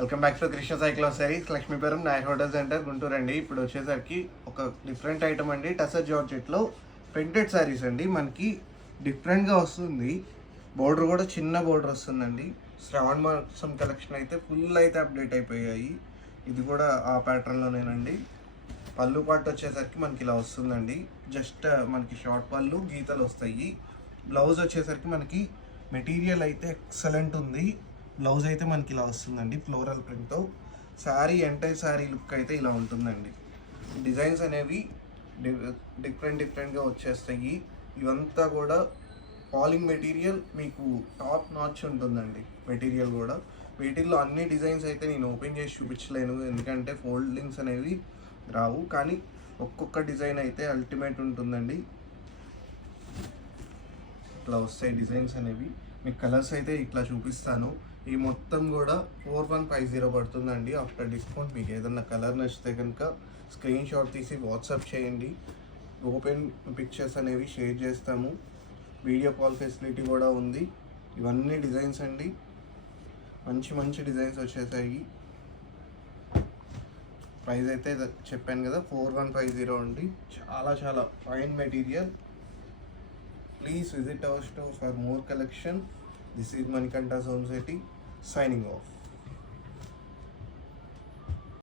Welcome back to Krishna సైక్లో saris, Lakshmipuram Nair hotel centre, Guntur అండి. ఇప్పుడు వచ్చేసరికి ఒక డిఫరెంట్ ఐటమ్ అండి. టసర్ జార్జెట్లో ప్రింటెడ్ సారీస్ అండి. మనకి డిఫరెంట్గా వస్తుంది. బోర్డర్ కూడా చిన్న బోర్డర్ వస్తుందండి. శ్రావణ మాసం కలెక్షన్ అయితే ఫుల్ అయితే అప్డేట్ అయిపోయాయి. ఇది కూడా ఆ ప్యాటర్న్లోనేనండి. పళ్ళు పాటు వచ్చేసరికి మనకి ఇలా వస్తుందండి. జస్ట్ మనకి షార్ట్ పళ్ళు గీతలు వస్తాయి. బ్లౌజ్ వచ్చేసరికి మనకి మెటీరియల్ అయితే ఎక్సలెంట్ ఉంది. బ్లౌజ్ అయితే మనకి ఇలా వస్తుందండి ఫ్లోరల్ ప్రింట్తో. శారీ ఎంటైర్ శారీ లుక్ అయితే ఇలా ఉంటుందండి. డిజైన్స్ అనేవి డిఫరెంట్గా వచ్చేస్తాయి. ఇవంతా కూడా పాలింగ్ మెటీరియల్ మీకు టాప్ నాచ్ ఉంటుందండి. మెటీరియల్ కూడా వీటిల్లో అన్ని డిజైన్స్ అయితే నేను ఓపెన్ చేసి చూపించలేను, ఎందుకంటే ఫోల్డింగ్స్ అనేవి రావు. కానీ ఒక్కొక్క డిజైన్ అయితే అల్టిమేట్ ఉంటుందండి. ఇట్లా వస్తాయి డిజైన్స్ అనేవి. మీకు కలర్స్ అయితే ఇట్లా చూపిస్తాను. ఈ మొత్తం కూడా 4150 పడుతుందండి ఆఫ్టర్ డిస్కౌంట్. మీకు ఏదన్నా కలర్ నచ్చితే కనుక స్క్రీన్ షాట్ తీసి వాట్సాప్ చేయండి. ఓపెన్ పిక్చర్స్ అనేవి షేర్ చేస్తాము. వీడియో కాల్ ఫెసిలిటీ కూడా ఉంది. ఇవన్నీ డిజైన్స్ అండి, మంచి మంచి డిజైన్స్ వచ్చేసాయి. ప్రైస్ అయితే చెప్పాను కదా 4150 అండి. చాలా fine material. Please visit our store for more collection. This is Manikanta Sound City signing off.